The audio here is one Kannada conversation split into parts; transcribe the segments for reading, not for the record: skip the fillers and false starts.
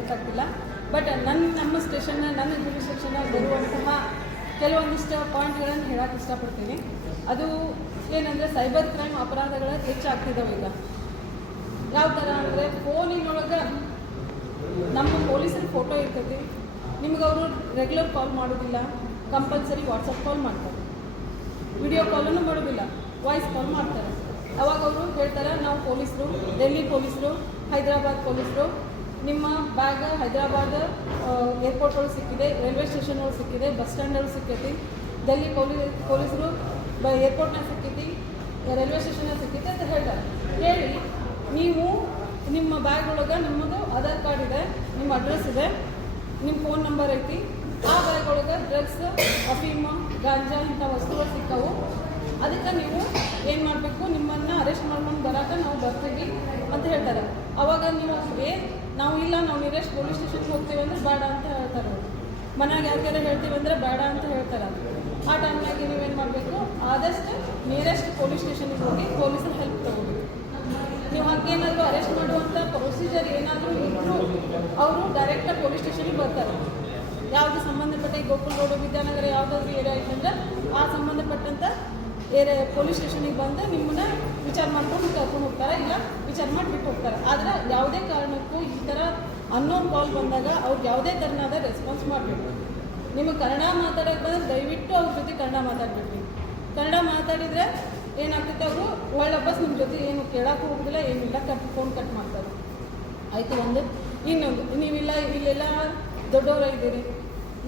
ಬೇಕಾಗ್ತಿಲ್ಲ. ಬಟ್ ನಮ್ಮ ಸ್ಟೇಷನ್ನ ನನ್ನ ಜೂರಿಸ್ಡಿಕ್ಷನ್ನಾಗಿ ಬರುವಂತಹ ಕೆಲವೊಂದಿಷ್ಟು ಪಾಯಿಂಟ್ಗಳನ್ನು ಹೇಳಕ್ಕೆ ಇಷ್ಟಪಡ್ತೀನಿ. ಅದು ಏನಂದರೆ ಸೈಬರ್ ಕ್ರೈಮ್ ಅಪರಾಧಗಳು ಹೆಚ್ಚಾಗ್ತಿದ್ದಾವೆ ಈಗ. ಯಾವ ಥರ ಅಂದರೆ ಫೋನಿನೊಳಗೆ ನಮ್ಮ ಪೊಲೀಸರ ಫೋಟೋ ಇರ್ತೈತಿ, ನಿಮ್ಗೆ ಅವರು ರೆಗ್ಯುಲರ್ ಕಾಲ್ ಮಾಡೋದಿಲ್ಲ, ಕಂಪಲ್ಸರಿ ವಾಟ್ಸಪ್ ಕಾಲ್ ಮಾಡ್ತಾರೆ, ವಿಡಿಯೋ ಕಾಲನ್ನು ಮಾಡೋದಿಲ್ಲ, ವಾಯ್ಸ್ ಕಾಲ್ ಮಾಡ್ತಾರೆ. ಅವಾಗ ಅವರು ಹೇಳ್ತಾರೆ ನಾವು ಪೊಲೀಸರು, ಡೆಲ್ಲಿ ಪೊಲೀಸರು, ಹೈದರಾಬಾದ್ ಪೊಲೀಸರು, ನಿಮ್ಮ ಬ್ಯಾಗ್ ಹೈದರಾಬಾದ್ ಏರ್ಪೋರ್ಟ್ ಒಳಗೆ ಸಿಕ್ಕಿದೆ, ರೈಲ್ವೆ ಸ್ಟೇಷನ್ ಒಳಗೆ ಸಿಕ್ಕಿದೆ, ಬಸ್ ಸ್ಟ್ಯಾಂಡಲ್ಲಿ ಸಿಕ್ಕೈತಿ, ಡೆಲ್ಲಿ ಪೊಲೀಸರು ಏರ್ಪೋರ್ಟ್ನಾಗ ಸಿಕ್ಕೈತಿ, ರೈಲ್ವೆ ಸ್ಟೇಷನ್ನಾಗ ಸಿಕ್ಕೈತಿ ಅಂತ ಹೇಳ್ತಾರೆ. ಹೇಳಿ ನೀವು ನಿಮ್ಮ ಬ್ಯಾಗ್ ಒಳಗೆ ನಿಮ್ಮದು ಆಧಾರ್ ಕಾರ್ಡ್ ಇದೆ, ನಿಮ್ಮ ಅಡ್ರೆಸ್ ಇದೆ, ನಿಮ್ಮ ಫೋನ್ ನಂಬರ್ ಐತಿ, ಆ ಬ್ಯಾಗ್ ಒಳಗೆ ಡ್ರಗ್ಸ್, ಅಫೀಮ, ಗಾಂಜಾ ಇಂಥ ವಸ್ತುಗಳು ಸಿಕ್ಕವು. ಅದಕ್ಕೆ ನೀವು ಏನು ಮಾಡಬೇಕು, ನಿಮ್ಮನ್ನು ಅರೆಸ್ಟ್ ಮಾಡ್ಕೊಂಡು ಬರೋಕೆ ನಾವು ಬರ್ತೀವಿ ಅಂತ ಹೇಳ್ತಾರೆ. ಅವಾಗ ನೀವು ನಾವು ಇಲ್ಲ ನಾವು ನಿಯರೆಸ್ಟ್ ಪೊಲೀಸ್ ಸ್ಟೇಷನ್ಗೆ ಹೋಗ್ತೀವಿ ಅಂದರೆ ಬೇಡ ಅಂತ ಹೇಳ್ತಾರೆ. ಮನೆಯಾಗ ಯಾರಿಗಾರ ಹೇಳ್ತೀವಿ ಅಂದರೆ ಬೇಡ ಅಂತ ಹೇಳ್ತಾರೆ. ಆ ಟೈಮ್ನಾಗೆ ನೀವೇನು ಮಾಡಬೇಕು, ಆದಷ್ಟು ನಿಯರೆಸ್ಟ್ ಪೊಲೀಸ್ ಸ್ಟೇಷನಿಗೆ ಹೋಗಿ ಪೊಲೀಸರ ಹೆಲ್ಪ್ ತೊಗೋಬೇಕು. ನೀವು ಹಾಗೇನಾದರೂ ಅರೆಸ್ಟ್ ಮಾಡುವಂಥ ಪ್ರೊಸೀಜರ್ ಏನಾದರೂ ಇದ್ದರೂ ಅವರು ಡೈರೆಕ್ಟಾಗಿ ಪೊಲೀಸ್ ಸ್ಟೇಷನಿಗೆ ಬರ್ತಾರೆ. ಯಾವುದು ಸಂಬಂಧಪಟ್ಟ ಈ ಗೋಕುಲ್ ರೋಡು, ವಿದ್ಯಾನಗರ ಯಾವುದಾದ್ರೂ ಏರಿಯಾ ಐತಂದ್ರೆ ಆ ಸಂಬಂಧಪಟ್ಟಂಥ ಪೊಲೀಸ್ ಸ್ಟೇಷನಿಗೆ ಬಂದು ನಿಮ್ಮನ್ನ ವಿಚಾರ ಮಾಡ್ಕೊಂಡು ಕರ್ಕೊಂಡು ಹೋಗ್ತಾರೆ, ಇಲ್ಲ ವಿಚಾರ ಮಾಡಿ ಬಿಟ್ಟು ಹೋಗ್ತಾರೆ. ಆದರೆ ಯಾವುದೇ ಕಾರಣಕ್ಕೂ ಈ ಥರ ಅನ್ನೋನ್ ಕಾಲ್ ಬಂದಾಗ ಅವ್ರಿಗೆ ಯಾವುದೇ ಥರನಾದ ರೆಸ್ಪಾನ್ಸ್ ಮಾಡಬೇಕು. ನಿಮಗೆ ಕನ್ನಡ ಮಾತಾಡೋಕ್ಕೆ ಬಂದರೆ ದಯವಿಟ್ಟು ಅವ್ರ ಜೊತೆ ಕನ್ನಡ ಮಾತಾಡಬೇಕು. ಕನ್ನಡ ಮಾತಾಡಿದರೆ ಏನಾಗ್ತೈತೆ, ಅವರು ಒಳ್ಳೊಬ್ಬಸ್ ನಿಮ್ಮ ಜೊತೆ ಏನು ಕೇಳೋಕ್ಕೂ ಹೋಗೋದಿಲ್ಲ, ಏನಿಲ್ಲ, ಫೋನ್ ಕಟ್ ಮಾಡ್ತಾರೆ. ಆಯಿತು. ಇನ್ನೊಂದು ನೀವಿಲ್ಲ ಇಲ್ಲೆಲ್ಲ ದೊಡ್ಡವರು ಇದ್ದೀರಿ,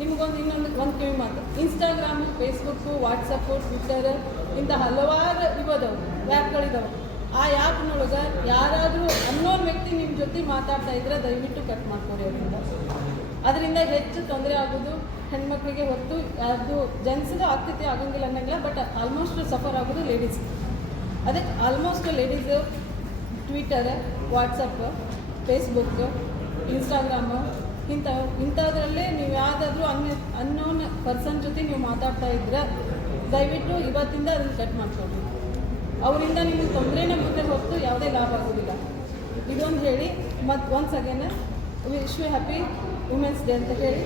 ನಿಮಗೊಂದು ಕಿವಿ ಮಾತು, ಇನ್ಸ್ಟಾಗ್ರಾಮು, ಫೇಸ್ಬುಕ್ಕು, ವಾಟ್ಸಪ್ಪು, ಟ್ವಿಟ್ಟರ್ ಇಂಥ ಹಲವಾರು ಇವದವು ಆ್ಯಪ್ಗಳಿದ್ದಾವೆ. ಆ ಆ್ಯಪ್ನೊಳಗೆ ಯಾರಾದರೂ ಅನ್ನೋನ್ ವ್ಯಕ್ತಿ ನಿಮ್ಮ ಜೊತೆ ಮಾತಾಡ್ತಾ ಇದ್ದರೆ ದಯವಿಟ್ಟು ಕಟ್ ಮಾಡ್ಕೊಡಿ. ಅದರಿಂದ ಹೆಚ್ಚು ತೊಂದರೆ ಆಗೋದು ಹೆಣ್ಮಕ್ಳಿಗೆ ಹೊತ್ತು, ಅದು ಜೆಂಟ್ಸ್ಗೆ ಆಗ್ತೈತಿ ಆಗಂಗಿಲ್ಲ ಅನ್ನಂಗಿಲ್ಲ, ಬಟ್ ಆಲ್ಮೋಸ್ಟ್ ಸಫರ್ ಆಗೋದು ಲೇಡೀಸ್. ಅದಕ್ಕೆ almost ladies Twitter, WhatsApp, Facebook, Instagram ಇಂಥದ್ರಲ್ಲೇ ನೀವು ಯಾವುದಾದ್ರೂ ಅನ್ನೋನ್ ಪರ್ಸನ್ ಜೊತೆ ನೀವು ಮಾತಾಡ್ತಾ ಇದ್ರೆ ದಯವಿಟ್ಟು ಇವತ್ತಿಂದ ಅದನ್ನು ಕಟ್ ಮಾಡ್ಕೊಳ್ಳಿ. ಅವರಿಂದ ನಿಮಗೆ ತೊಂದರೆನೇ ಮುಂದೆ ಹೊತ್ತು ಯಾವುದೇ ಲಾಭ ಆಗೋದಿಲ್ಲ. ಇದೊಂದು ಹೇಳಿ ಮತ್ತು once again wish you happy women's day ಅಂತ ಹೇಳಿ